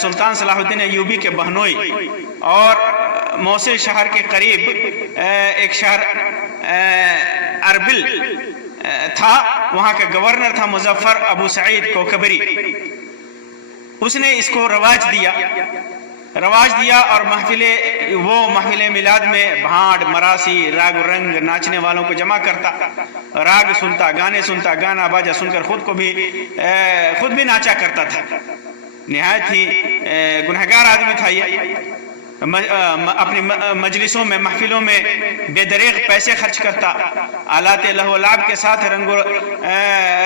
سلطان صلاح الدین ایوبی کے بہنوئی، اور موصل شہر کے قریب ایک شہر اربل تھا، وہاں کا گورنر تھا مظفر ابو سعید کوکبری۔ اس نے اس کو رواج دیا اور محفل میلاد میں بھانڈ، مراسی، راگ و رنگ، ناچنے والوں کو جمع کرتا، راگ سنتا، گانے سنتا، گانا باجا سن کر خود بھی ناچا کرتا تھا۔ نہایت ہی گنہگار آدمی تھا یہ۔ اپنی مجلسوں میں، محفلوں میں بے دریغ پیسے خرچ کرتا، آلات لہو و لعب کے ساتھ رنگ و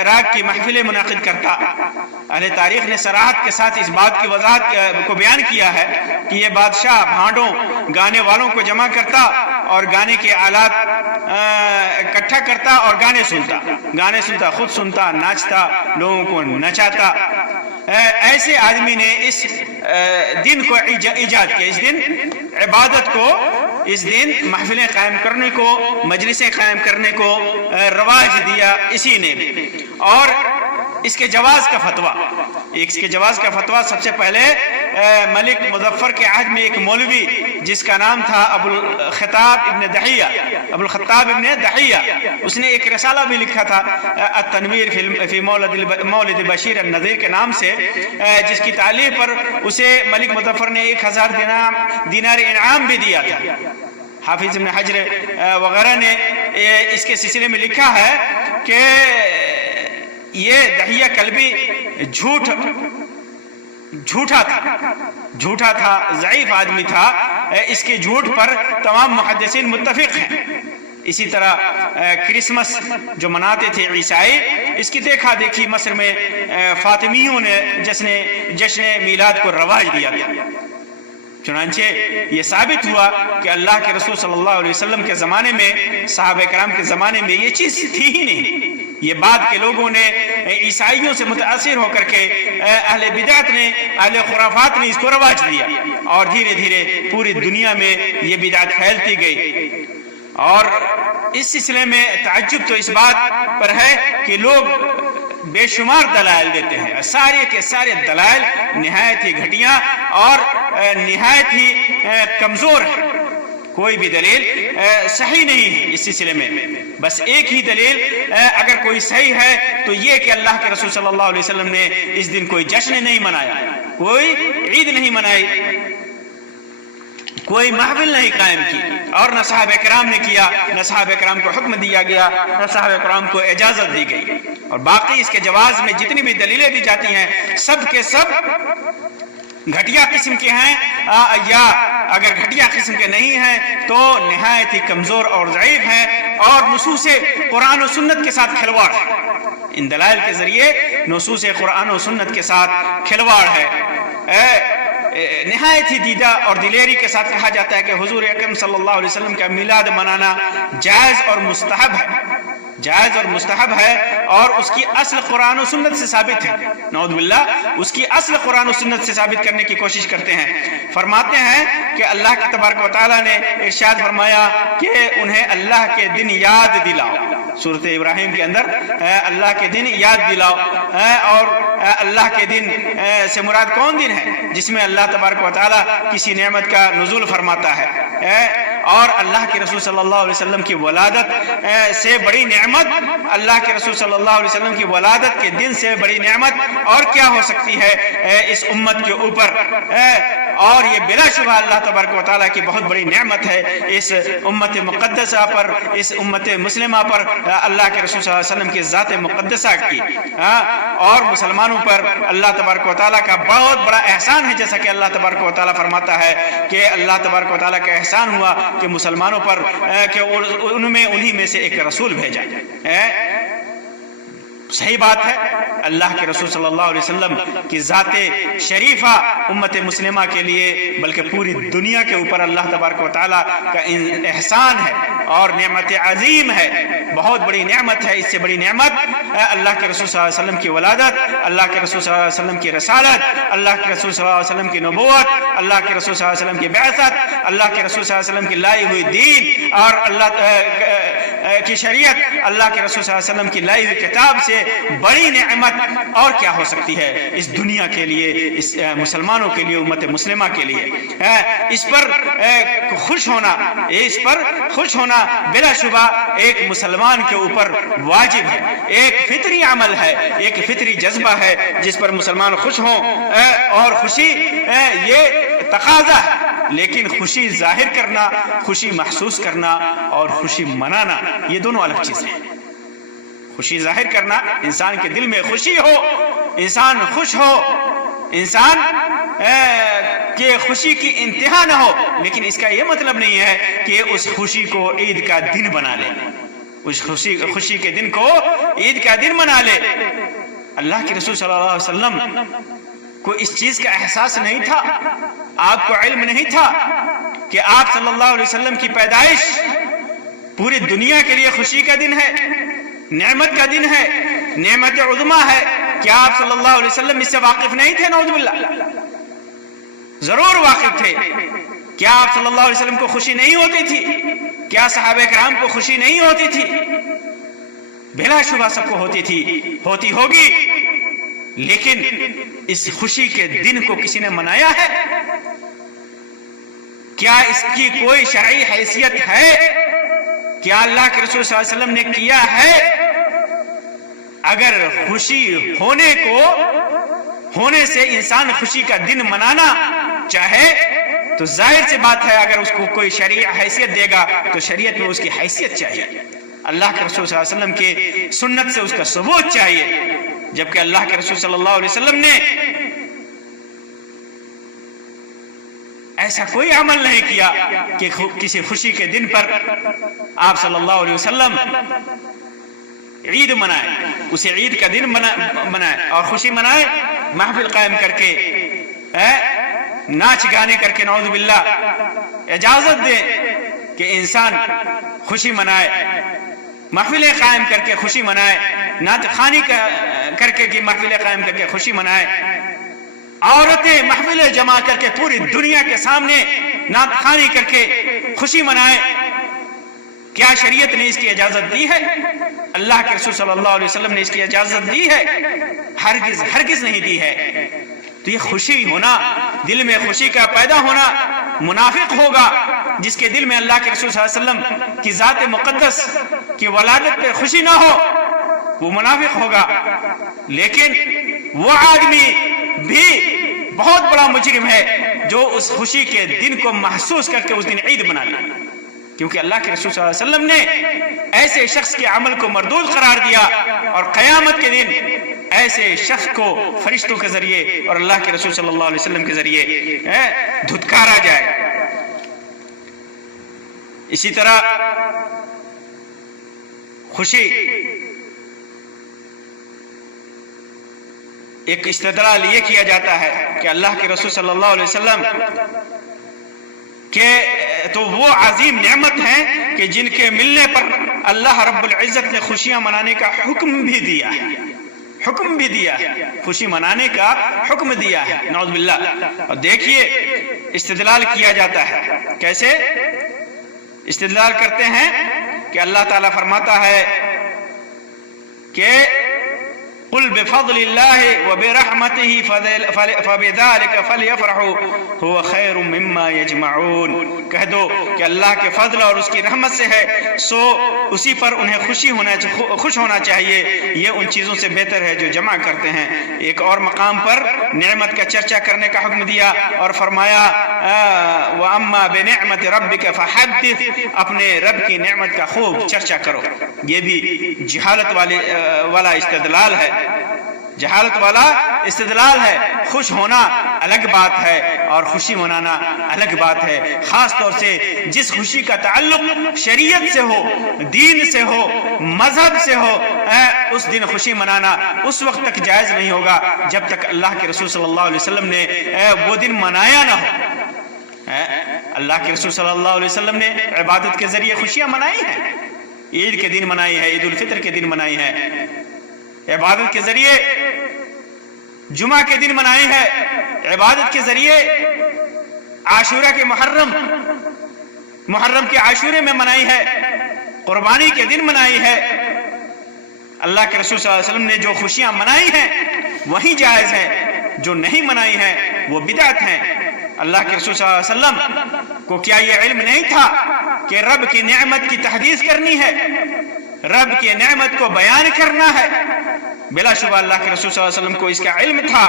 راگ کی محفلیں منعقد کرتا۔ اہل تاریخ نے صراحت کے ساتھ اس بات کی وضاحت کو بیان کیا ہے کہ یہ بادشاہ بھانڈوں، گانے والوں کو جمع کرتا اور گانے کے آلات اکٹھا کرتا اور گانے سنتا، خود سنتا، ناچتا، لوگوں کو نچاتا۔ ایسے آدمی نے اس دن کو ایجاد کیا، اس دن عبادت کو، اس دن محفلیں قائم کرنے کو، مجلسیں قائم کرنے کو رواج دیا اسی نے۔ اور اس کے جواز کا فتویٰ سب سے پہلے ملک مظفر کے عہد میں ایک مولوی جس کا نام تھا ابو الخطاب ابن دحیہ، اس نے ایک رسالہ بھی لکھا تھا التنویر فی مولد بشیر النذیر کے نام سے، جس کی تعلیق پر اسے ملک مظفر نے 1000 دینار انعام بھی دیا تھا۔ حافظ ابن حجر وغیرہ نے اس کے سلسلے میں لکھا ہے کہ یہ دحیہ کلبی جھوٹا تھا، ضعیف آدمی تھا، اس کے جھوٹ پر تمام محدثین متفق ہیں۔ اسی طرح کرسمس جو مناتے تھے عیسائی، اس کی دیکھا دیکھی مصر میں فاطمیوں نے جشن میلاد کو رواج دیا تھا۔ چنانچہ یہ ثابت ہوا کہ اللہ کے رسول صلی اللہ علیہ وسلم کے زمانے میں، صحابہ کرام کے زمانے میں یہ چیز تھی ہی نہیں۔ یہ بعد کے لوگوں نے، عیسائیوں سے متاثر ہو کر کے، اہل بدعت نے، اہل خرافات نے اس کو رواج دیا، اور دھیرے دھیرے پوری دنیا میں یہ بدعت پھیلتی گئی۔ اور اس سلسلے میں تعجب تو اس بات پر ہے کہ لوگ بے شمار دلائل دیتے ہیں، سارے کے سارے دلائل نہایت ہی گھٹیا اور نہایت ہی کمزور ہے۔ کوئی بھی دلیل صحیح نہیں ہے اس سلسلے میں۔ بس ایک ہی دلیل اگر کوئی صحیح ہے تو یہ کہ اللہ کے رسول صلی اللہ علیہ وسلم نے اس دن کوئی جشن نہیں منایا، کوئی عید نہیں منائی، کوئی محفل نہیں قائم کی، اور نہ صحابہ کرام نے کیا، نہ صحابہ کرام کو حکم دیا گیا، نہ صحابہ کرام کو اجازت دی گئی۔ اور باقی اس کے جواز میں جتنی بھی دلیلیں دی جاتی ہیں، سب کے سب گھٹیا قسم کے ہیں، یا اگر گھٹیا قسم کے نہیں ہیں تو نہایت ہی کمزور اور ضعیف ہیں، اور نصوص قرآن و سنت کے ساتھ کھلواڑ ہے۔ ان دلائل کے ذریعے نصوص قرآن و سنت کے ساتھ کھلواڑ ہے۔ نہایت ہی دیدہ اور دلیری کے ساتھ کہا جاتا ہے کہ حضور اکرم صلی اللہ علیہ وسلم کا میلاد منانا جائز اور مستحب ہے، اور اس کی اصل قرآن و سنت سے ثابت ہے۔ نعوذ باللہ، اس کی اصل قرآن و سنت سے ثابت کرنے کی کوشش کرتے ہیں۔ فرماتے ہیں کہ اللہ کی تبارک و تعالیٰ نے ارشاد فرمایا کہ انہیں اللہ کے دن یاد دلاؤ۔ سورۃ ابراہیم کے اندر اللہ کے دن یاد دلاؤ، اور اللہ کے دن سے مراد کون دن ہے؟ جس میں اللہ تبارک و تعالیٰ کسی نعمت کا نزول فرماتا ہے، اور اللہ کے رسول صلی اللہ علیہ وسلم کی ولادت سے بڑی نعمت، اللہ کے رسول صلی اللہ علیہ وسلم کی ولادت کے دن سے بڑی نعمت اور کیا ہو سکتی ہے اس امت کے اوپر؟ اور یہ بلا شبہ اللہ تبارک و تعالیٰ کی بہت بڑی نعمت ہے اس امت مقدسہ پر، اس امت مسلمہ پر، اللہ کے رسول صلی اللہ علیہ وسلم کی ذات مقدسہ کی، اور مسلمانوں پر اللہ تبارک و تعالیٰ کا بہت بڑا احسان ہے، جیسا کہ اللہ تبارک و تعالیٰ فرماتا ہے کہ اللہ تبارک و تعالیٰ کا احسان ہوا کہ مسلمانوں پر کہ انہی میں سے ایک رسول بھیجا۔ صحیح بات ہے، اللہ کے رسول صلی اللہ علیہ وسلم کی ذات شریفہ امت مسلمہ کے لیے بلکہ پوری دنیا کے اوپر اللہ تبارک و تعالیٰ کا احسان ہے اور نعمت عظیم ہے، بہت بڑی نعمت ہے۔ اس سے بڑی نعمت اللہ کے رسول صلی اللہ علیہ وسلم کی ولادت، اللہ کے رسول صلی اللہ علیہ وسلم کی رسالت، اللہ کے رسول صلی اللہ علیہ وسلم کی نبوت، اللہ کے رسول صلی اللہ علیہ وسلم کی بعثت، اللہ کے رسول صلی اللہ علیہ وسلم کی لائی ہوئی دین، اور اللہ کی شریعت، اللہ کے رسول صلی اللہ علیہ وسلم کی لائی ہوئی کتاب سے بڑی نعمت اور کیا ہو سکتی ہے اس دنیا کے لیے، اس مسلمانوں کے لیے، امت مسلمہ کے لیے؟ اس پر خوش ہونا بلا شبہ ایک مسلمان کے اوپر واجب ہے، ایک فطری عمل ہے، ایک فطری جذبہ ہے جس پر مسلمان خوش ہوں، اور خوشی یہ تقاضا ہے۔ لیکن خوشی ظاہر کرنا، خوشی محسوس کرنا اور خوشی منانا یہ دونوں الگ چیزیں ہیں۔ خوشی ظاہر کرنا، انسان کے دل میں خوشی ہو، انسان خوش ہو، انسان کہ خوشی کی انتہا نہ ہو، لیکن اس کا یہ مطلب نہیں ہے کہ اس خوشی کو عید کا دن بنا لے، اس خوشی کے دن کو عید کا دن بنا لے۔ اللہ کے رسول صلی اللہ علیہ وسلم کو اس چیز کا احساس نہیں تھا، آپ کو علم نہیں تھا کہ آپ صلی اللہ علیہ وسلم کی پیدائش پوری دنیا کے لیے خوشی کا دن ہے، نعمت کا دن ہے، نعمت عظمیٰ ہے؟ کیا آپ صلی اللہ علیہ وسلم اس سے واقف نہیں تھے؟ نعوذ باللہ، ضرور واقف تھے۔ کیا آپ صلی اللہ علیہ وسلم کو خوشی نہیں ہوتی تھی؟ کیا صحابہ کرام کو خوشی نہیں ہوتی تھی؟ بلا شبہ سب کو ہوتی تھی، ہوتی ہوگی، لیکن اس خوشی کے دن کو کسی نے منایا ہے؟ کیا اس کی کوئی شرعی حیثیت ہے؟ کیا اللہ کے رسول صلی اللہ علیہ وسلم نے کیا ہے؟ اگر خوشی ہونے سے انسان خوشی کا دن منانا چاہے تو ظاہر سی بات ہے، اگر اس کو کوئی شرعی حیثیت دے گا تو شریعت میں اس کی حیثیت چاہیے، اللہ کے رسول صلی اللہ علیہ وسلم کی سنت سے اس کا ثبوت چاہیے، جبکہ اللہ کے رسول صلی اللہ علیہ وسلم نے ایسا کوئی عمل نہیں کیا کہ کسی خوشی کے دن پر آپ صلی اللہ علیہ وسلم عید منائے، اسے عید کا دن منائے اور خوشی منائے، محفل قائم کر کے، ناچ گانے کر کے، نعوذ باللہ، اجازت دے کہ انسان خوشی منائے، محفلیں قائم کر کے خوشی منائے، نعت خوانی کر کے محفلیں قائم کر کے خوشی منائے، عورتیں محفلیں جمع کر کے پوری دنیا کے سامنے نعت خوانی کر کے خوشی منائے۔ کیا شریعت نے اس کی اجازت دی ہے؟ اللہ کے رسول صلی اللہ علیہ وسلم نے اس کی اجازت دی ہے؟ ہرگز نہیں دی ہے۔ تو یہ خوشی ہونا، دل میں خوشی کا پیدا ہونا، منافق ہوگا جس کے دل میں اللہ کے رسول صلی اللہ علیہ وسلم کی ذات مقدس کی ولادت پہ خوشی نہ ہو، وہ منافق ہوگا۔ لیکن وہ آدمی بھی بہت بڑا مجرم ہے جو اس خوشی کے دن کو محسوس کر کے اس دن عید بنا لے، کیونکہ اللہ کے رسول صلی اللہ علیہ وسلم نے ایسے شخص کے عمل کو مردود قرار دیا، اور قیامت کے دن ایسے شخص کو فرشتوں کے ذریعے اور اللہ کے رسول صلی اللہ علیہ وسلم کے ذریعے دھتکارا جائے۔ اسی طرح خوشی ایک استدلال یہ کیا جاتا ہے کہ اللہ کے رسول صلی اللہ علیہ وسلم کہ تو وہ عظیم نعمت ہیں کہ جن کے ملنے پر اللہ رب العزت نے خوشیاں منانے کا حکم بھی دیا ہے، خوشی منانے کا حکم دیا ہے، نعوذ باللہ۔ اور دیکھیے استدلال کیا جاتا ہے، کیسے استدلال کرتے ہیں کہ اللہ تعالیٰ فرماتا ہے کہ قل بفضل اللہ وبرحمتہ فبذلک فلیفرحوا هو خیر مما یجمعون، کہہ دو کہ اللہ کے فضل اور اس کی رحمت سے ہے، سو اسی پر انہیں خوش ہونا چاہیے، یہ ان چیزوں سے بہتر ہے جو جمع کرتے ہیں۔ ایک اور مقام پر نعمت کا چرچا کرنے کا حکم دیا اور فرمایا وَأَمَّا بِنِعْمَةِ رَبِّكَ فَحَدِّثْ، اپنے رب کی نعمت کا خوب چرچا کرو۔ یہ بھی جہالت والا استدلال ہے، جہالت والا استدلال ہے۔ خوش ہونا الگ بات ہے اور خوشی منانا الگ بات ہے، خاص طور سے جس خوشی کا تعلق شریعت سے ہو، دین سے ہو، مذہب سے ہو، اس دن خوشی منانا اس وقت تک جائز نہیں ہوگا جب تک اللہ کے رسول صلی اللہ علیہ وسلم نے وہ دن منایا نہ ہو۔ اللہ کے رسول صلی اللہ علیہ وسلم نے عبادت کے ذریعے خوشیاں منائی ہیں، عید کے دن منائی ہے، عید الفطر کے دن منائی ہے، عبادت کے ذریعے جمعہ کے دن منائی ہے، عبادت کے ذریعے عاشورہ کے محرم کے عاشورے میں منائی ہے، قربانی کے دن منائی ہے، اللہ کے رسول صلی اللہ علیہ وسلم نے جو خوشیاں منائی ہیں وہی جائز ہے، جو نہیں منائی ہے وہ بدعت ہیں۔ اللہ کے رسول صلی اللہ علیہ وسلم کو کیا یہ علم نہیں تھا کہ رب کی نعمت کی تحدیث کرنی ہے، رب کی نعمت کو بیان کرنا ہے؟ بلا شبہ اللہ کے رسول صلی اللہ علیہ وسلم کو اس کا علم تھا،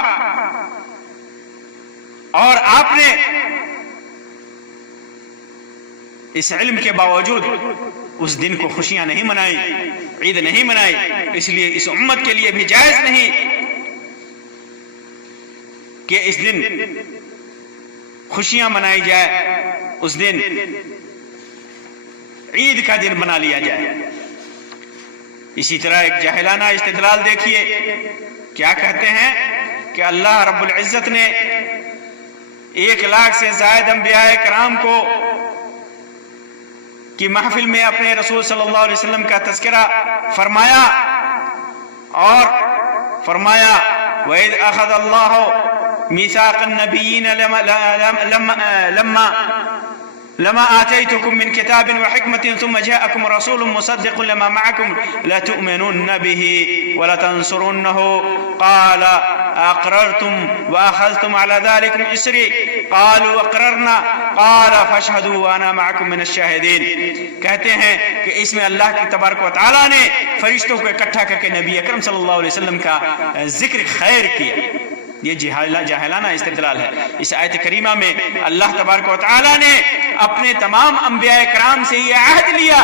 اور آپ نے اس علم کے باوجود اس دن کو خوشیاں نہیں منائی، عید نہیں منائی۔ اس لیے اس امت کے لیے بھی جائز نہیں کہ اس دن خوشیاں منائی جائے، اس دن عید کا دن بنا لیا جائے۔ اسی طرح ایک جاہلانہ استدلال دیکھیے، کیا کہتے ہیں کہ اللہ رب العزت نے 1,00,000 سے زائد انبیاء کرام کو کی محفل میں اپنے رسول صلی اللہ علیہ وسلم کا تذکرہ فرمایا، اور فرمایا وَإِذْ أَخَذَ اللَّهُ مِيثَاقَ النَّبِيِّينَ لما آتيتكم من كتاب وحكمة ثم جاءكم رسول مصدق لما معكم لتؤمنن به ولتنصرنه قال أقررتم وأخذتم على ذلك إصري قالوا أقررنا قال فاشهدوا وأنا معكم من الشاهدين۔ کہتے ہیں کہ اس میں اللہ کی تبارک و تعالیٰ نے فرشتوں کو اکٹھا کر کے نبی اکرم صلی اللہ علیہ وسلم کا ذکر خیر کیا۔ یہ جاہلانہ استدلال ہے۔ اس آیت کریمہ میں اللہ تبارک و تعالیٰ نے اپنے تمام انبیاء کرام سے یہ عہد لیا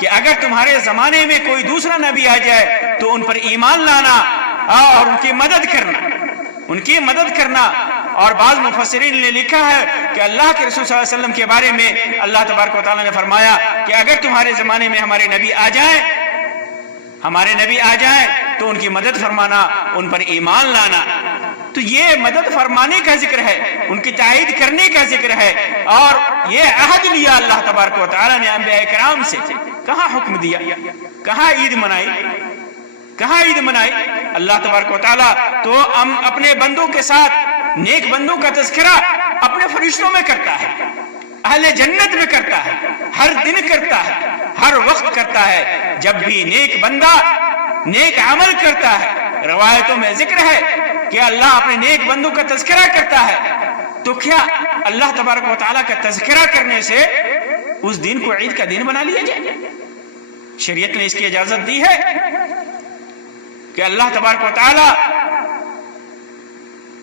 کہ اگر تمہارے زمانے میں کوئی دوسرا نبی آ جائے تو ان پر ایمان لانا اور ان کی مدد کرنا۔ اور بعض مفسرین نے لکھا ہے کہ اللہ کے رسول صلی اللہ علیہ وسلم کے بارے میں اللہ تبارک و تعالیٰ نے فرمایا کہ اگر تمہارے زمانے میں ہمارے نبی آ جائیں تو ان کی مدد فرمانا، ان پر ایمان لانا۔ تو یہ مدد فرمانے کا ذکر ہے، ان کی تائید کرنے کا ذکر ہے، اور یہ عہد لیا اللہ تبارک و تعالیٰ نے انبیاء کرام سے۔ کہاں حکم دیا؟ کہاں عید منائی؟ اللہ تبارک و تعالیٰ تو اپنے بندوں کے ساتھ نیک بندوں کا تذکرہ اپنے فرشتوں میں کرتا ہے، اہل جنت میں کرتا ہے، ہر دن کرتا ہے، ہر وقت کرتا ہے۔ جب بھی نیک بندہ نیک عمل کرتا ہے، روایتوں میں ذکر ہے کہ اللہ اپنے نیک بندوں کا تذکرہ کرتا ہے، تو کیا اللہ تبارک و تعالیٰ کا تذکرہ کرنے سے اس دن کو عید کا دن بنا لیا جائے؟ شریعت نے اس کی اجازت دی ہے کہ اللہ تبارک و تعالیٰ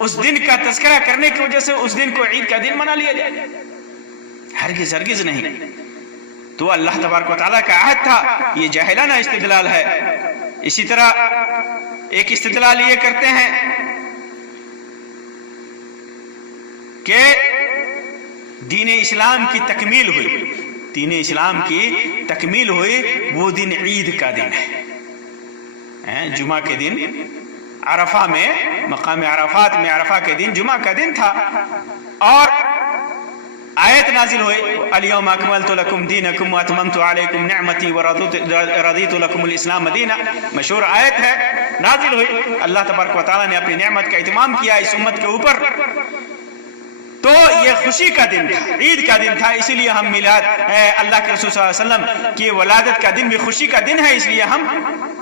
اس دن کا تذکرہ کرنے کی وجہ سے اس دن کو عید کا دن بنا لیا جائے؟ ہرگز نہیں۔ تو اللہ تبارک و تعالیٰ کا عہد تھا، یہ جاہلانہ استدلال ہے۔ اسی طرح ایک استدلال یہ کرتے ہیں کہ دین اسلام کی تکمیل ہوئی، وہ دن عید کا دن ہے۔ جمعہ کے دن عرفہ میں، مقام عرفات میں، عرفہ کے دن جمعہ کا دن تھا، اور آیت نازل ہوئی الیوم اکملت لکم دینکم واتممت علیکم نعمتی ورضیت لکم الاسلام دینا، مشہور آیت ہے، نازل ہوئی۔ اللہ تبارک و تعالیٰ نے اپنی نعمت کا اتمام کیا اس امت کے اوپر۔ تو یہ خوشی کا دن تھا، عید کا دن تھا، اسی لیے ہم میلاد اللہ کے رسول صلی اللہ علیہ وسلم کی ولادت کا دن بھی خوشی کا دن ہے، اس لیے ہم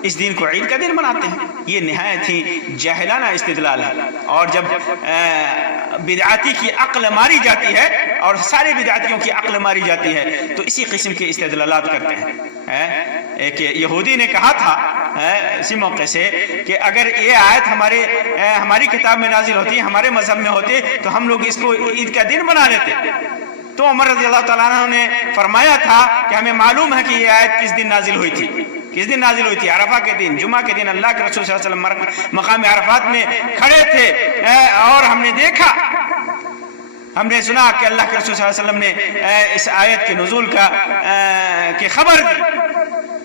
اس دن کو عید کا دن مناتے ہیں۔ یہ نہایت ہی جاہلانہ استدلال ہے، اور جب بدعاتی کی عقل ماری جاتی ہے اور سارے بدعاتیوں کی عقل ماری جاتی ہے تو اسی قسم کے استدلالات کرتے ہیں۔ ایک یہودی نے کہا تھا اسی موقع سے کہ اگر یہ آیت ہماری کتاب میں نازل ہوتی، ہمارے مذہب میں ہوتے تو ہم لوگ اس کو عید کا دن بنا لیتے۔ تو عمر رضی اللہ تعالیٰ عنہ نے فرمایا تھا کہ ہمیں معلوم ہے کہ یہ آیت کس دن نازل ہوئی تھی، عرفہ کے دن، جمعہ کے دن اللہ کے رسول صلی اللہ علیہ وسلم مقام عرفات میں کھڑے تھے، اور ہم نے دیکھا، ہم نے سنا کہ اللہ کے رسول صلی اللہ علیہ وسلم نے اس آیت کے نزول کی خبر دی،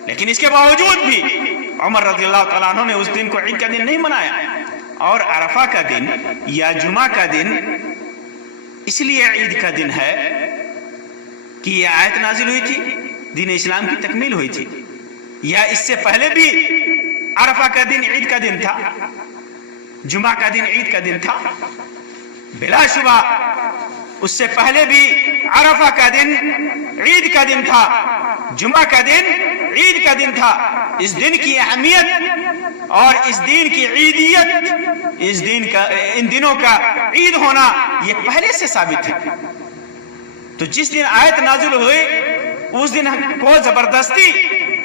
لیکن اس کے باوجود بھی عمر رضی اللہ تعالیٰ عنہ نے اس دن کو عید کا دن نہیں منایا۔ اور عرفہ کا دن یا جمعہ کا دن اس لیے عید کا دن ہے کہ یہ آیت نازل ہوئی تھی، دین اسلام کی تکمیل ہوئی تھی، یا اس سے پہلے بھی عرفہ کا دن عید کا دن تھا، جمعہ کا دن عید کا دن تھا؟ بلا شبہ اس سے پہلے بھی عرفہ کا دن عید کا دن تھا، جمعہ کا دن عید کا دن تھا. اس دن کی اہمیت اور اس دن کی عیدیت، ان دنوں کا عید ہونا یہ پہلے سے ثابت ہے. تو جس دن آیت نازل ہوئی اس دن کو زبردستی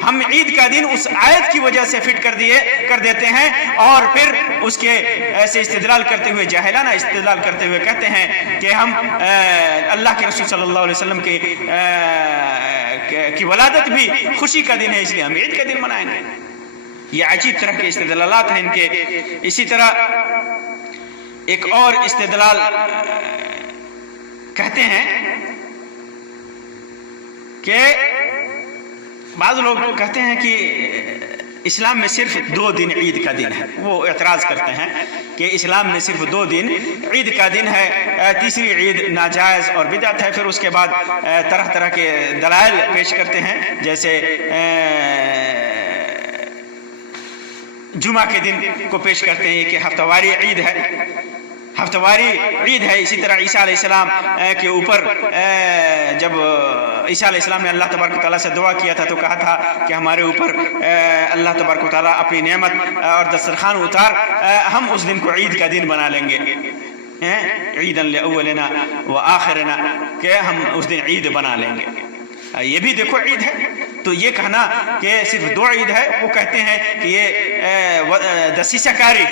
ہم عید کا دن اس آیت کی وجہ سے فٹ کر دیتے ہیں، اور پھر اس کے ایسے استدلال کرتے ہوئے، جاہلانہ استدلال کرتے ہوئے کہتے ہیں کہ ہم اللہ کے رسول صلی اللہ علیہ وسلم کی ولادت بھی خوشی کا دن ہے، اس لیے ہم عید کا دن منائیں گے. یہ عجیب طرح کے استدلالات ہیں ان کے. اسی طرح ایک اور استدلال کہتے ہیں کہ بعض لوگ کہتے ہیں کہ اسلام میں صرف 2 دن عید کا دن ہے. وہ اعتراض کرتے ہیں کہ اسلام میں صرف 2 دن عید کا دن ہے، تیسری عید ناجائز اور بدعت ہے. پھر اس کے بعد طرح طرح کے دلائل پیش کرتے ہیں، جیسے جمعہ کے دن کو پیش کرتے ہیں کہ ہفتہ واری عید ہے، ہفتہ واری عید ہے. اسی طرح عیسیٰ علیہ السلام کے اوپر جب عیسیٰ علیہ السلام نے اللہ تبارک و تعالیٰ سے دعا کیا تھا تو کہا تھا کہ ہمارے اوپر اللہ تبارک و تعالیٰ اپنی نعمت اور دسترخوان اتار، ہم اس دن کو عید کا دن بنا لیں گے، عیداً لأولنا وآخرنا، کہ ہم اس دن عید بنا لیں گے. یہ بھی دیکھو عید ہے. تو یہ کہنا کہ صرف 2 عید ہے، وہ کہتے ہیں کہ یہ دسیسہ کاری،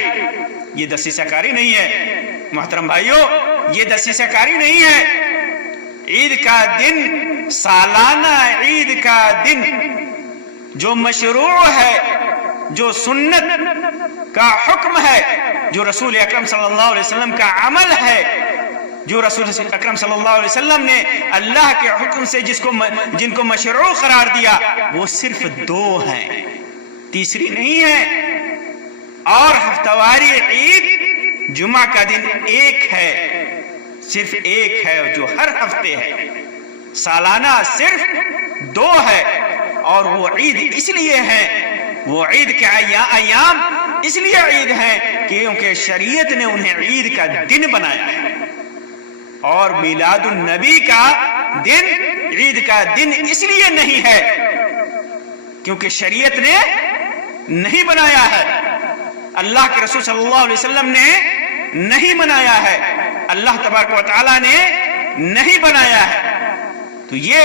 یہ دسیسہ کاری نہیں ہے محترم بھائیوں، یہ دسیسہ کاری نہیں ہے. عید کا دن، سالانہ عید کا دن جو مشروع ہے، جو سنت کا حکم ہے، جو رسول اکرم صلی اللہ علیہ وسلم کا عمل ہے، جو رسول اکرم صلی اللہ علیہ وسلم نے اللہ کے حکم سے جن کو مشروع قرار دیا، وہ صرف 2 ہیں، تیسری نہیں ہے. اور ہفتہ واری عید جمعہ کا دن 1 ہے، صرف 1 ہے جو ہر ہفتے ہے. سالانہ صرف 2 ہے، اور وہ عید اس لیے ہے، وہ عید کے ایام اس لیے عید ہے کیونکہ شریعت نے انہیں عید کا دن بنایا ہے. اور میلاد النبی کا دن عید کا دن اس لیے نہیں ہے کیونکہ شریعت نے نہیں بنایا ہے، اللہ کے رسول صلی اللہ علیہ وسلم نے نہیں بنایا ہے، اللہ تبارک و تعالیٰ نے نہیں بنایا ہے. تو یہ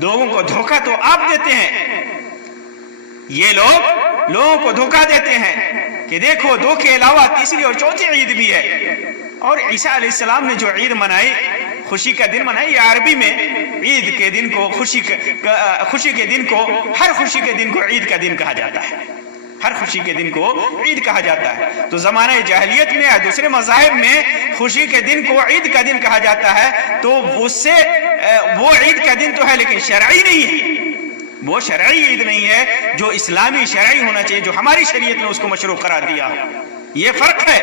لوگوں کو دھوکہ تو آپ دیتے ہیں، یہ لوگوں کو دھوکہ دیتے ہیں کہ دیکھو 2 کے علاوہ تیسری اور چوتھی عید بھی ہے. اور عیسیٰ علیہ السلام نے جو عید منائی، خوشی کا دن منائی، یہ عربی میں عید کے دن کو خوشی کے دن کو، ہر خوشی کے دن کو عید کا دن کہا جاتا ہے، ہر خوشی کے دن کو عید کہا جاتا ہے. تو زمانہ جاہلیت میں یا دوسرے مذاہب میں خوشی کے دن کو عید کا دن کہا جاتا ہے. تو اس سے وہ عید کا دن تو ہے لیکن شرعی نہیں ہے، وہ شرعی عید نہیں ہے جو اسلامی شرعی ہونا چاہیے، جو ہماری شریعت نے اس کو مشروع قرار دیا. یہ فرق ہے،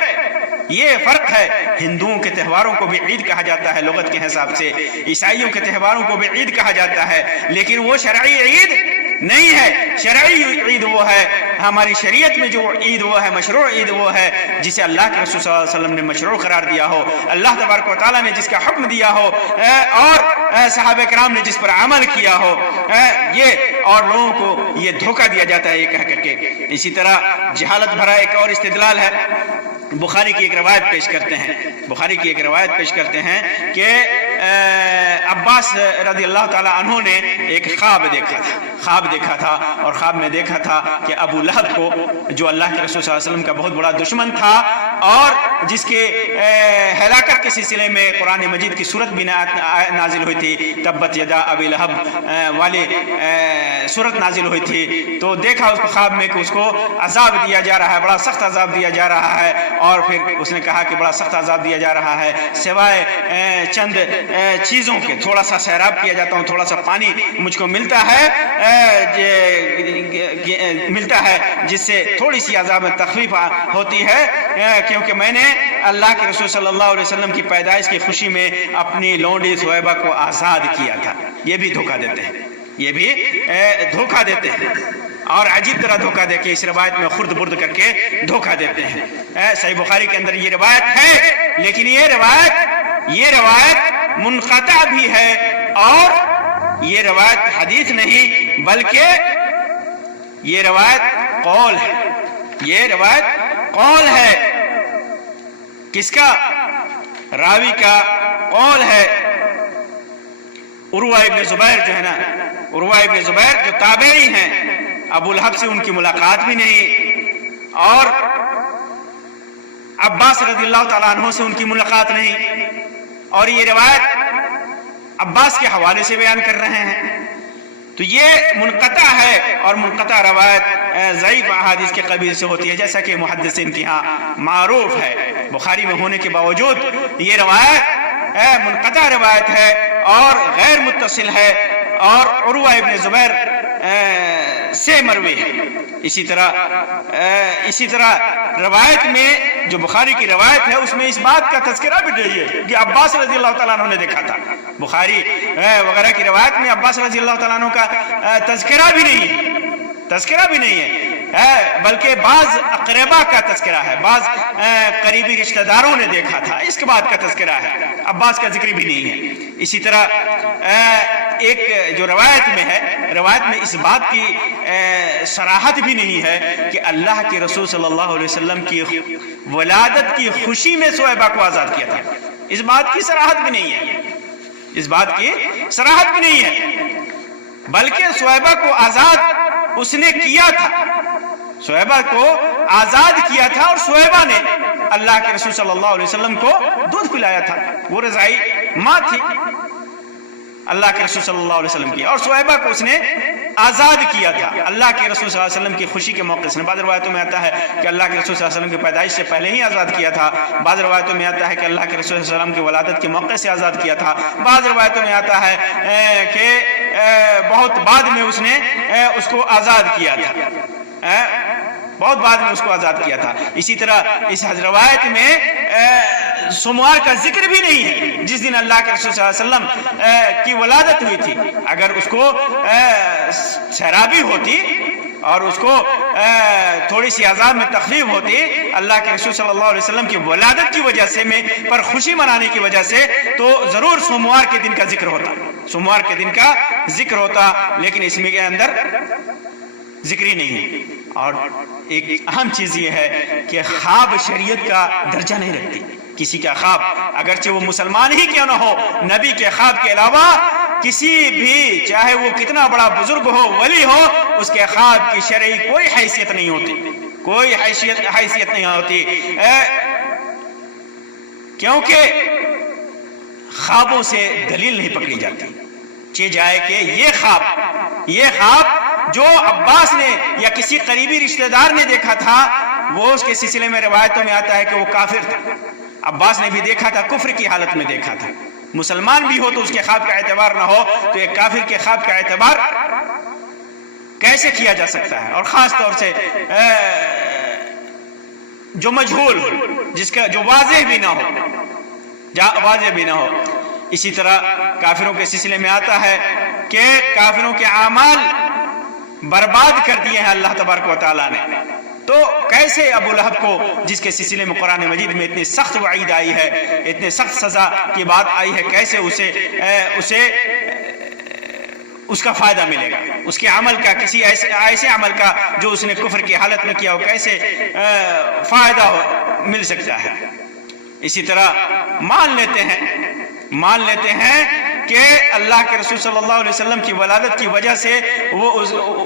یہ فرق ہے. ہندوؤں کے تہواروں کو بھی عید کہا جاتا ہے لغت کے حساب سے، عیسائیوں کے تہواروں کو بھی عید کہا جاتا ہے، لیکن وہ شرعی عید نہیں ہے. شرعی عید وہ ہے، ہماری شریعت میں جو عید وہ ہے، مشروع عید وہ ہے جسے اللہ کے رسول صلی اللہ علیہ وسلم نے مشروع قرار دیا ہو، اللہ تبارک و تعالیٰ نے جس کا حکم دیا ہو، اور صحابہ کرام نے جس پر عمل کیا ہو. یہ اور لوگوں کو یہ دھوکہ دیا جاتا ہے یہ کہہ کر کے. اسی طرح جہالت بھرا ایک اور استدلال ہے. بخاری کی ایک روایت پیش کرتے ہیں، بخاری کی ایک روایت پیش کرتے ہیں کہ عباس رضی اللہ تعالیٰ عنہ نے ایک خواب دیکھا تھا، اور خواب میں دیکھا تھا کہ ابو لہب کو، جو اللہ کے رسول صلی اللہ علیہ وسلم کا بہت بڑا دشمن تھا اور جس کے ہلاکت کے سلسلے میں قرآن مجید کی سورت بھی نازل ہوئی تھی، تبت یدا ابی لہب والی سورت نازل ہوئی تھی. تو دیکھا اس کو خواب میں کہ اس کو عذاب دیا جا رہا ہے، بڑا سخت عذاب دیا جا رہا ہے. اور پھر اس نے کہا کہ بڑا سخت عذاب دیا جا رہا ہے، سوائے چند چیزوں کے، تھوڑا سا سیراب کیا جاتا ہوں، تھوڑا سا پانی مجھ کو ملتا ہے جس سے تھوڑی سی عذاب میں تخفیف ہوتی ہے، کیونکہ میں نے اللہ کے رسول صلی اللہ علیہ وسلم کی پیدائش کی خوشی میں اپنی لونڈی ثویبہ کو آزاد کیا تھا. یہ بھی دھوکہ دیتے ہیں، یہ بھی دھوکہ دیتے ہیں، اور عجیب طرح دھوکہ دے کے اس روایت میں خرد برد کر کے دھوکہ دیتے ہیں. صحیح بخاری کے اندر یہ روایت ہے، لیکن یہ روایت منقطع بھی ہے اور یہ روایت حدیث نہیں بلکہ یہ روایت قول ہے، یہ روایت قول ہے۔ کس کا؟ راوی کا قول ہے۔ عروہ ابن زبیر جو ہے نا، عروہ ابن زبیر جو تابعی ہیں، ابو لہب سے ان کی ملاقات بھی نہیں، اور عباس رضی اللہ تعالیٰ عنہ سے ان کی ملاقات نہیں، اور یہ روایت عباس کے حوالے سے بیان کر رہے ہیں، تو یہ منقطع ہے، اور منقطع روایت ضعیف احادیث کے قبیل سے ہوتی ہے، جیسا کہ محدثین کے ہاں معروف ہے۔ بخاری میں ہونے کے باوجود یہ روایت منقطع روایت ہے اور غیر متصل ہے، اور عروہ ابن زبیر سے مروی ہے۔ اسی طرح روایت میں جو بخاری کی روایت ہے اس میں اس بات کا تذکرہ بھی نہیں ہے کہ عباس رضی اللہ تعالیٰ عنہ نے دیکھا تھا۔ بخاری وغیرہ کی روایت میں عباس رضی اللہ تعالیٰ عنہ کا تذکرہ بھی نہیں ہے، بلکہ بعض اقربا کا تذکرہ ہے، بعض قریبی رشتہ داروں نے دیکھا تھا، اس کے بعد کا تذکرہ ہے، عباس کا ذکر بھی نہیں ہے۔ اسی طرح ایک جو روایت میں ہے، روایت میں اس بات کی صراحت بھی نہیں ہے کہ اللہ کے رسول صلی اللہ علیہ وسلم کی ولادت کی خوشی میں صہیبہ کو آزاد کیا تھا، اس بات کی صراحت بھی نہیں ہے، اس بات کی صراحت بھی نہیں ہے، بلکہ صہیبہ کو آزاد اس نے کیا تھا، صہیبہ کو آزاد کیا تھا، اور صہیبہ نے اللہ کے رسول صلی اللہ علیہ وسلم کو دودھ پلایا تھا، وہ رضاعی ماں تھی اللہ کے رسول صلی اللہ علیہ وسلم کی، اور صہیبہ کو اس نے آزاد کیا تھا اللہ کے رسول صلی اللہ علیہ وسلم کی خوشی کے موقع سے۔ بعض روایتوں میں آتا ہے کہ اللہ کے رسول صلی اللہ علیہ وسلم کی پیدائش سے پہلے ہی آزاد کیا تھا، بعض روایتوں میں آتا ہے کہ اللہ کے رسول صلی اللہ علیہ وسلم کی ولادت کے موقع سے آزاد کیا تھا، بعض روایتوں میں آتا ہے کہ بہت بعد میں اس نے اس کو آزاد کیا تھا، بہت بعد میں اس کو آزاد کیا تھا۔ اسی طرح اس روایت میں سموار کا ذکر بھی نہیں ہے، جس دن اللہ کے رسول صلی اللہ علیہ وسلم کی ولادت ہوئی تھی، اگر اس کو سیرابی ہوتی اور اس کو تھوڑی سی عذاب میں تخفیف ہوتی اللہ کے رسول صلی اللہ علیہ وسلم کی ولادت کی وجہ سے پر خوشی منانے کی وجہ سے، تو ضرور سوموار کے دن کا ذکر ہوتا، سوموار کے دن کا ذکر ہوتا، لیکن اس میں کے اندر ذکری نہیں ہے۔ اور ایک اہم چیز یہ ہے کہ خواب شریعت کا درجہ نہیں رکھتی، کسی کا خواب اگرچہ وہ مسلمان ہی کیوں نہ ہو، نبی کے خواب کے علاوہ کسی بھی، چاہے وہ کتنا بڑا بزرگ ہو، ولی ہو، اس کے خواب کی شرعی کوئی حیثیت نہیں ہوتی، کوئی حیثیت نہیں ہوتی، کیونکہ خوابوں سے دلیل نہیں پکڑی جاتی۔ چہ جائے کہ یہ خواب جو عباس نے یا کسی قریبی رشتہ دار نے دیکھا تھا، وہ اس کے سلسلے میں روایتوں میں آتا ہے کہ وہ کافر تھا، عباس نے بھی دیکھا تھا، کفر کی حالت میں دیکھا تھا، مسلمان بھی ہو تو اس کے خواب کا اعتبار نہ ہو، تو ایک کافر کے خواب کا اعتبار کیسے کیا جا سکتا ہے؟ اور خاص طور سے جو مجہول، جس کا جو واضح بھی نہ ہو۔ اسی طرح کافروں کے سلسلے میں آتا ہے کہ کافروں کے اعمال برباد کر دیے ہیں اللہ تبارک و تعالیٰ نے، تو کیسے ابو لہب کو، جس کے سلسلے میں قرآن مجید میں اتنی سخت وعید آئی ہے، اتنے سخت سزا کی بات آئی ہے، کیسے اسے اس کا فائدہ ملے گا، اس کے عمل کا، کسی ایسے عمل کا جو اس نے کفر کی حالت میں کیا ہو، کیسے فائدہ مل سکتا ہے؟ اسی طرح مان لیتے ہیں کہ اللہ کے رسول صلی اللہ علیہ وسلم کی ولادت کی وجہ سے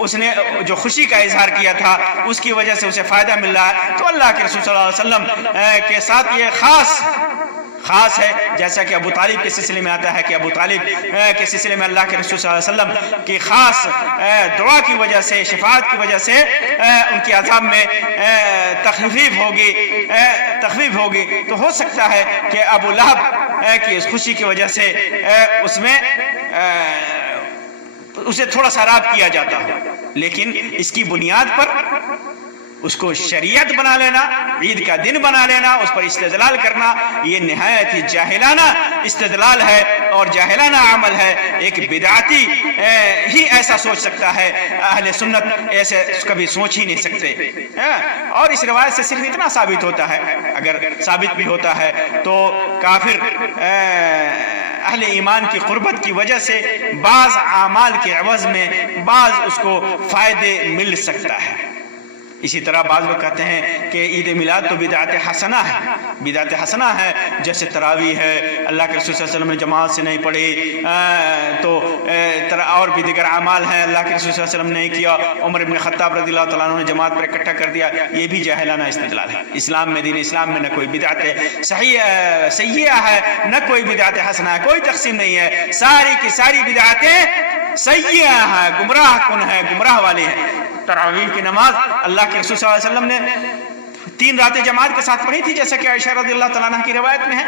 اس نے جو خوشی کا اظہار کیا تھا، اس کی وجہ سے اسے فائدہ مل رہا ہے، تو اللہ کے رسول صلی اللہ علیہ وسلم کے ساتھ یہ خاص ہے، جیسا کہ ابو طالب کے سلسلے میں آتا ہے کہ ابو طالب کے سلسلے میں اللہ کے رسول صلی اللہ علیہ وسلم کی خاص دعا کی وجہ سے، شفاعت کی وجہ سے ان کی عذاب میں تخفیف ہوگی، تو ہو سکتا ہے کہ ابو لہب کی اس خوشی کی وجہ سے اس میں اسے تھوڑا سا راب کیا جاتا ہو، لیکن اس کی بنیاد پر اس کو شریعت بنا لینا، عید کا دن بنا لینا، اس پر استدلال کرنا، یہ نہایت ہی جاہلانہ استدلال ہے اور جاہلانہ عمل ہے۔ ایک بدعتی ہی ایسا سوچ سکتا ہے، اہل سنت ایسے کبھی سوچ ہی نہیں سکتے۔ اور اس روایت سے صرف اتنا ثابت ہوتا ہے، اگر ثابت بھی ہوتا ہے تو کافر اہل ایمان کی قربت کی وجہ سے بعض اعمال کے عوض میں بعض اس کو فائدے مل سکتا ہے۔ اسی طرح بعض لوگ کہتے ہیں کہ عید میلاد تو بدعت حسنہ ہے، بدعت حسنہ ہے، جیسے تراویح ہے، اللہ کے رسول صلی اللہ علیہ وسلم نے جماعت سے نہیں پڑھی، تو اور بھی دیگر اعمال ہیں اللہ کے رسول صلی اللہ علیہ وسلم نے نہیں کیا، عمر ابن خطاب رضی اللہ تعالیٰ عنہ نے جماعت پر اکٹھا کر دیا، یہ بھی جاہلانہ استدلال ہے۔ اسلام میں، دین اسلام میں نہ کوئی بدعت سیئہ ہے، نہ کوئی بدعت حسنہ ہے، کوئی تقسیم نہیں ہے، ساری کی ساری بدعتیں سیئہ ہیں، گمراہ کن ہیں، گمراہ والے ہیں۔ تراویح کی نماز اللہ کے رسول صلی اللہ علیہ وسلم نے 3 راتیں جماعت کے ساتھ پڑھی تھی، جیسا کہ عائشہ رضی اللہ تعالیٰ عنہ کی روایت میں ہے،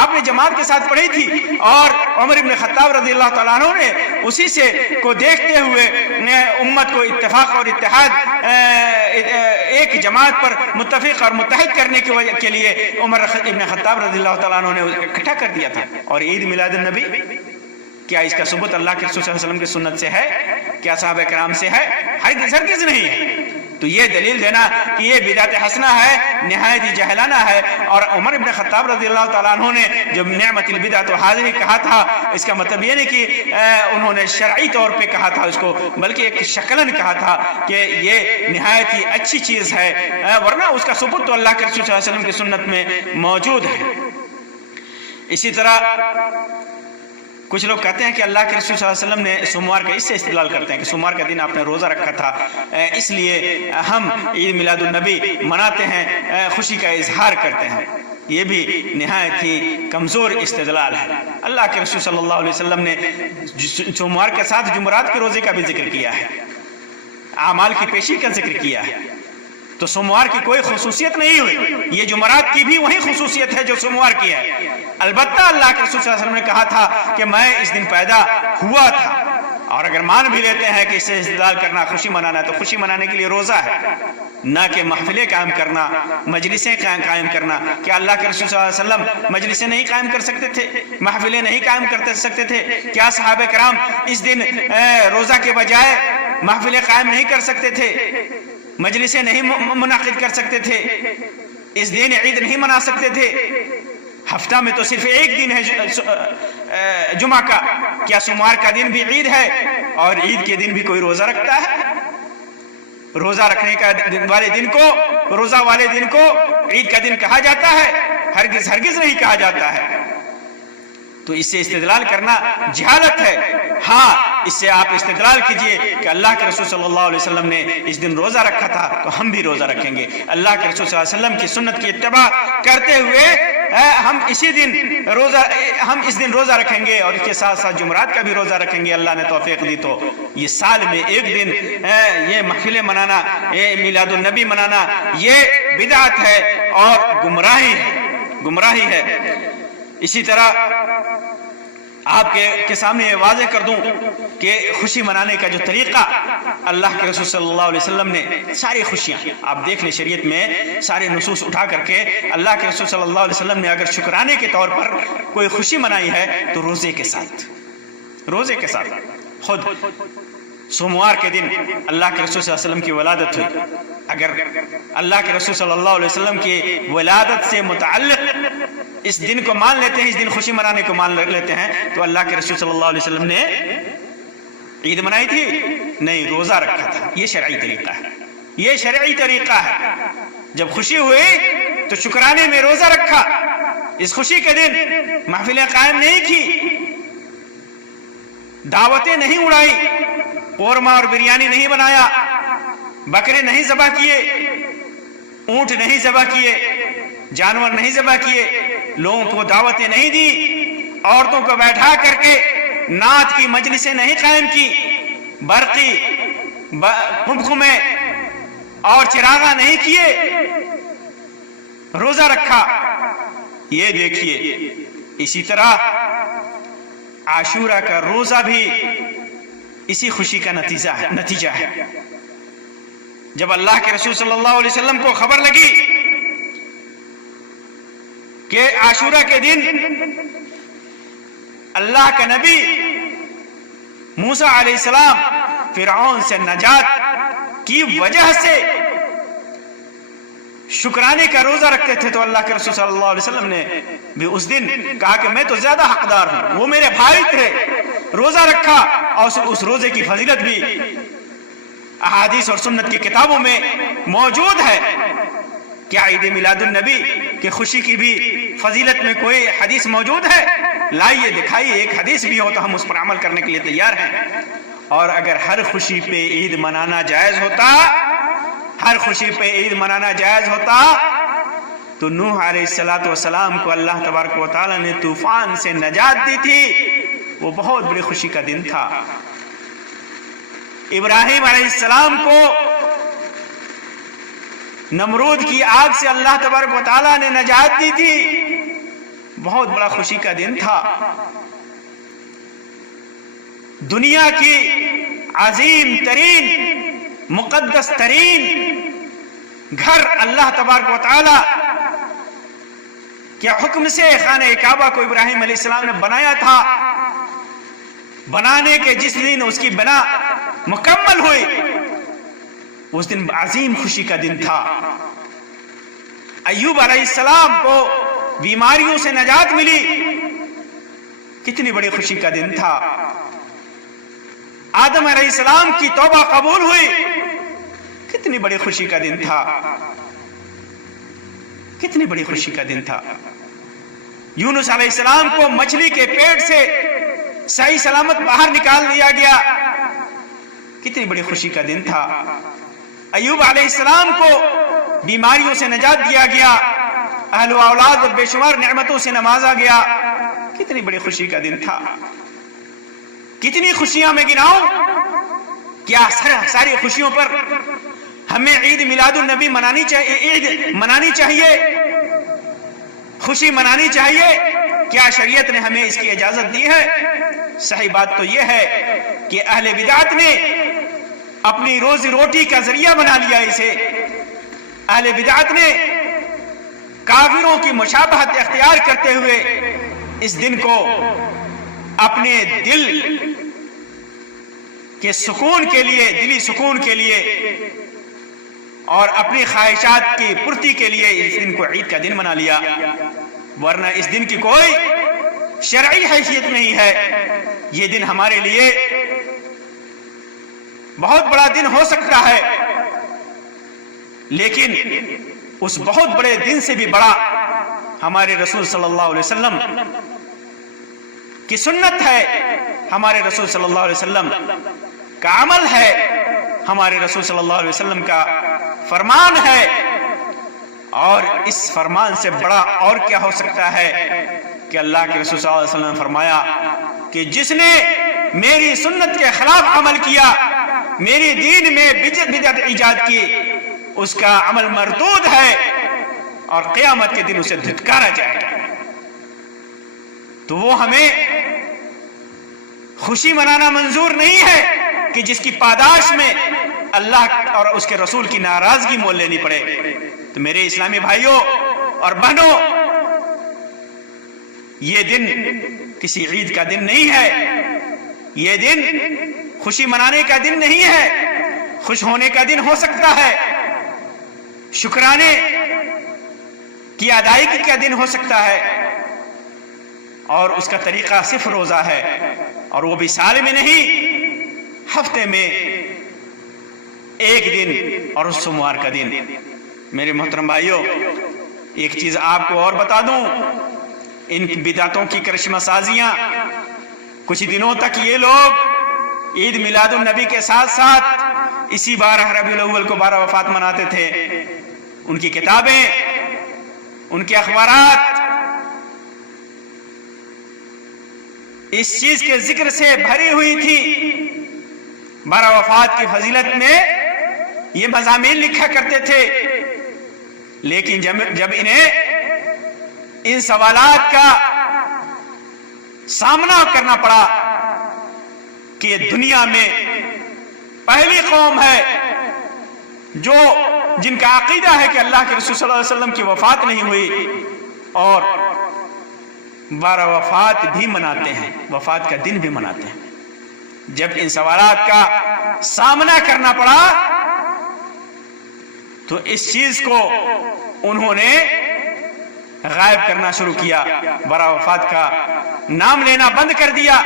آپ نے جماعت کے ساتھ پڑھی تھی، اور عمر ابن خطاب رضی اللہ تعالیٰ عنہ نے اسی سے کو دیکھتے ہوئے امت کو اتفاق اور اتحاد ایک جماعت پر متفق اور متحد کرنے کے لیے عمر ابن خطاب رضی اللہ تعالیٰ عنہ نے اکٹھا کر دیا تھا۔ اور عید میلاد النبی، کیا اس کا ثبوت اللہ کے رسول صلی اللہ علیہ وسلم کی سنت سے ہے؟ کیا صحابہ کرام سے ہے؟ ہرگز نہیں ہے۔ تو یہ دلیل دینا کہ یہ بدعت حسنہ ہے نہایت ہی جہلانہ ہے۔ اور عمر ابن خطاب رضی اللہ تعالیٰ عنہ نے جب نعمت البدعۃ حاضر کہا تھا، اس کا مطلب یہ نہیں کہ انہوں نے شرعی طور پہ کہا تھا اس کو، بلکہ ایک شکلاً کہا تھا کہ یہ نہایت ہی اچھی چیز ہے، ورنہ اس کا ثبوت تو اللہ کے رسول صلی اللہ علیہ وسلم کی سنت میں موجود ہے۔ اسی طرح کچھ لوگ کہتے ہیں کہ اللہ کے رسول صلی اللہ علیہ وسلم نے سوموار کا، اس سے استدلال کرتے ہیں کہ سوموار کا دن آپ نے روزہ رکھا تھا، اس لیے ہم عید میلاد النبی مناتے ہیں، خوشی کا اظہار کرتے ہیں۔ یہ بھی نہایت ہی کمزور استدلال ہے۔ اللہ کے رسول صلی اللہ علیہ وسلم نے سوموار کے ساتھ جمعرات کے روزے کا بھی ذکر کیا ہے، اعمال کی پیشی کا ذکر کیا ہے، تو سوموار کی کوئی خصوصیت نہیں ہوئی، یہ جمعرات کی بھی وہی خصوصیت ہے جو سوموار کی ہے۔ البتہ اللہ کے رسول صلی اللہ علیہ وسلم نے کہا تھا کہ میں اس دن پیدا ہوا تھا، اور اگر مان بھی لیتے ہیں کہ اس سے استدلال کرنا خوشی منانا ہے، تو خوشی منانے کے لیے روزہ ہے، نہ کہ محفلیں قائم کرنا، مجلسیں قائم کرنا۔ کیا اللہ کے رسول صلی اللہ علیہ وسلم مجلسیں نہیں قائم کر سکتے تھے؟ محفلیں نہیں قائم کر سکتے تھے؟ کیا صحابہ کرام اس دن روزہ کے بجائے محفلیں قائم نہیں کر سکتے تھے؟ مجلسیں نہیں منعقد کر سکتے تھے؟ اس دن عید نہیں منا سکتے تھے؟ ہفتہ میں تو صرف ایک دن ہے جمعہ کا، کیا سوموار کا دن بھی عید ہے؟ اور عید کے دن بھی کوئی روزہ رکھتا ہے؟ روزہ رکھنے کا والے دن کو، روزہ والے دن کو عید کا دن کہا جاتا ہے؟ ہرگز نہیں کہا جاتا ہے۔ تو اس سے استدلال کرنا جہالت ہے۔ ہاں، اس سے آپ استدلال کیجئے کہ اللہ کے رسول صلی اللہ علیہ وسلم نے اس دن روزہ رکھا تھا تو ہم بھی روزہ رکھیں گے۔ اللہ کے رسول صلی اللہ علیہ وسلم کی سنت کی اتباع کرتے ہوئے ہم اس دن روزہ رکھیں گے، اور اس کے ساتھ ساتھ جمعرات کا بھی روزہ رکھیں گے، اللہ نے توفیق دی تو۔ یہ سال میں ایک دن یہ محفلیں منانا، یہ میلاد النبی منانا، یہ بدعت ہے اور گمراہی ہے۔ اسی طرح آپ کے سامنے یہ واضح کر دوں کہ خوشی منانے کا جو طریقہ اللہ کے رسول صلی اللہ علیہ وسلم نے، ساری خوشیاں آپ دیکھ لیں شریعت میں سارے نصوص اٹھا کر کے، اللہ کے رسول صلی اللہ علیہ وسلم نے اگر شکرانے کے طور پر کوئی خوشی منائی ہے تو روزے کے ساتھ۔ خود سوموار کے دن اللہ کے رسول صلی اللہ علیہ وسلم کی ولادت ہوئی، اگر اللہ کے رسول صلی اللہ علیہ وسلم کی ولادت سے متعلق اس دن کو مان لیتے ہیں، اس دن خوشی منانے کو مان لیتے ہیں، تو اللہ کے رسول صلی اللہ علیہ وسلم نے عید منائی تھی؟ نہیں، روزہ رکھا تھا۔ یہ شرعی طریقہ ہے، جب خوشی ہوئی تو شکرانے میں روزہ رکھا، اس خوشی کے دن محفلیں قائم نہیں کی، دعوتیں نہیں اڑائی، قورمہ اور بریانی نہیں بنایا، بکرے نہیں ذبح کیے، اونٹ نہیں ذبح کیے، جانور نہیں ذبح کیے، لوگوں کو دعوتیں نہیں دی، عورتوں کو بیٹھا کر کے نعت کی مجلسیں نہیں قائم کی، برقی خمخمے اور چراغاں نہیں کیے، روزہ رکھا۔ یہ دیکھیے، اسی طرح عاشورہ کا روزہ بھی اسی خوشی کا نتیجہ ہے۔ جب اللہ کے رسول صلی اللہ علیہ وسلم کو خبر لگی کہ عاشورہ کے دن اللہ کا نبی موسیٰ علیہ السلام فرعون سے نجات کی وجہ سے شکرانے کا روزہ رکھتے تھے تو اللہ کے رسول صلی اللہ علیہ وسلم نے بھی اس دن کہا کہ میں تو زیادہ حقدار ہوں، وہ میرے بھائی تھے، روزہ رکھا، اور اس روزے کی فضیلت بھی احادیث اور سنت کی کتابوں میں موجود ہے۔ کیا عید میلاد النبی کی خوشی کی بھی فضیلت میں کوئی حدیث موجود ہے؟ لائیے دکھائیے، ایک حدیث بھی ہو تو ہم اس پر عمل کرنے کے لیے تیار ہیں۔ اور اگر ہر خوشی پہ عید منانا جائز ہوتا، ہر خوشی پہ عید منانا جائز ہوتا تو نوح علیہ السلام کو اللہ تبارک و تعالی نے طوفان سے نجات دی تھی، وہ بہت بڑی خوشی کا دن تھا۔ ابراہیم علیہ السلام کو نمرود کی آگ سے اللہ تبارک و تعالی نے نجات دی تھی، بہت بڑا خوشی کا دن تھا۔ دنیا کی عظیم ترین مقدس ترین گھر اللہ تبارک و تعالی کے حکم سے خانہ کعبہ کو ابراہیم علیہ السلام نے بنایا تھا۔ بنانے کے جس دن اس کی بنا مکمل ہوئی، اس دن عظیم خوشی کا دن تھا۔ ایوب علیہ السلام کو بیماریوں سے نجات ملی، کتنی بڑی خوشی کا دن تھا۔ آدم علیہ السلام کی توبہ قبول ہوئی، کتنی بڑی خوشی کا دن تھا، کتنی بڑی خوشی کا دن تھا۔ یونس علیہ السلام کو مچھلی کے پیٹ سے صحیح سلامت باہر نکال دیا گیا، کتنی بڑی خوشی کا دن تھا۔ ایوب علیہ السلام کو بیماریوں سے نجات دیا گیا، اہل و اولاد اور بے شمار نعمتوں سے نوازا گیا، کتنی بڑی خوشی کا دن تھا۔ کتنی خوشیاں میں گناؤں؟ کیا ساری خوشیوں پر ہمیں عید میلاد النبی منانی چاہیے، عید منانی چاہیے، خوشی منانی چاہیے؟ کیا شریعت نے ہمیں اس کی اجازت دی ہے؟ صحیح بات تو یہ ہے کہ اہل بدعت نے اپنی روزی روٹی کا ذریعہ بنا لیا اسے۔ اہل بدعت نے کافروں کی مشابہت اختیار کرتے ہوئے اس دن کو اپنے دل کے سکون کے لیے، دلی سکون کے لیے اور اپنی خواہشات کی پورتی کے لیے اس دن کو عید کا دن بنا لیا، ورنہ اس دن کی کوئی شرعی حیثیت نہیں ہے۔ یہ دن ہمارے لیے بہت بڑا دن ہو سکتا ہے، لیکن اس بہت بڑے دن سے بھی بڑا ہمارے رسول صلی اللہ علیہ وسلم کی سنت ہے، ہمارے رسول صلی اللہ علیہ وسلم کا عمل ہے، ہمارے رسول صلی اللہ علیہ وسلم کا فرمان ہے۔ اور اس فرمان سے بڑا اور کیا ہو سکتا ہے کہ اللہ کے رسول صلی اللہ علیہ وسلم نے فرمایا کہ جس نے میری سنت کے خلاف عمل کیا، میری دین میں بدعت ایجاد کی، اس کا عمل مردود ہے اور قیامت کے دن اسے دھتکارا جائے گا۔ تو وہ ہمیں خوشی منانا منظور نہیں ہے کہ جس کی پاداش میں اللہ اور اس کے رسول کی ناراضگی مول لینی پڑے۔ تو میرے اسلامی بھائیوں اور بہنوں، یہ دن کسی عید کا دن نہیں ہے، یہ دن خوشی منانے کا دن نہیں ہے، خوش ہونے کا دن ہو سکتا ہے، شکرانے کی ادائیگی کا دن ہو سکتا ہے، اور اس کا طریقہ صرف روزہ ہے، اور وہ بھی سال میں نہیں، ہفتے میں ایک دن، اور اس سوموار کا دن۔ میرے محترم بھائیوں، ایک چیز آپ کو اور بتا دوں، ان بدعتوں کی کرشمہ سازیاں، کچھ دنوں تک یہ لوگ عید میلاد النبی کے ساتھ ساتھ اسی 12 ربیع الاول کو 12 وفات مناتے تھے۔ ان کی کتابیں، ان کے اخبارات اس چیز کے ذکر سے بھری ہوئی تھی۔ 12 وفات کی فضیلت میں یہ مضامین لکھا کرتے تھے، لیکن جب انہیں ان سوالات کا سامنا کرنا پڑا کہ دنیا میں پہلی قوم ہے جن کا عقیدہ ہے کہ اللہ کے رسول صلی اللہ علیہ وسلم کی وفات نہیں ہوئی، اور 12 وفات بھی مناتے ہیں، وفات کا دن بھی مناتے ہیں، جب ان سوالات کا سامنا کرنا پڑا تو اس چیز کو انہوں نے غائب کرنا شروع کیا، برا وفات کا نام لینا بند کر دیا،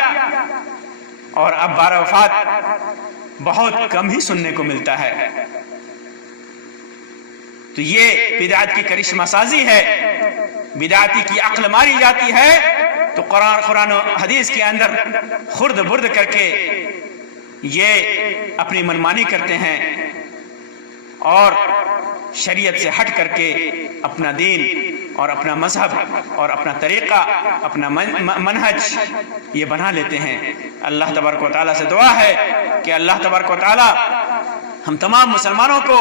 اور اب برا وفات بہت کم ہی سننے کو ملتا ہے۔ تو یہ بدعت کی کرشمہ سازی ہے، بدعتی کی عقل ماری جاتی ہے، تو قرآن و حدیث کے اندر خرد برد کر کے یہ اپنی منمانی کرتے ہیں، اور شریعت سے ہٹ کر کے اپنا دین اور اپنا مذہب اور اپنا طریقہ، اپنا منہج یہ بنا لیتے ہیں۔ اللہ تبارک و تعالیٰ سے دعا ہے کہ اللہ تبارک و تعالیٰ ہم تمام مسلمانوں کو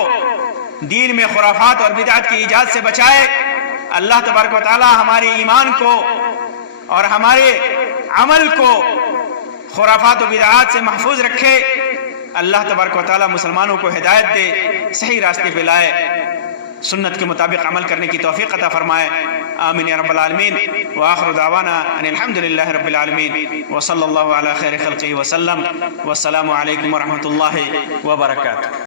دین میں خرافات اور بدعت کی ایجاد سے بچائے۔ اللہ تبارک و تعالیٰ ہمارے ایمان کو اور ہمارے عمل کو خرافات و بدعات سے محفوظ رکھے۔ اللہ تبارک و تعالیٰ مسلمانوں کو ہدایت دے، صحیح راستے پہ لائے، سنت کے مطابق عمل کرنے کی توفیق عطا فرمائے۔ آمین یا رب العالمین۔ وآخر دعوانا ان الحمد للہ رب العالمین، وصلی اللہ علی خیر خلقہ وسلم، والسلام علیکم ورحمۃ اللہ وبرکاتہ۔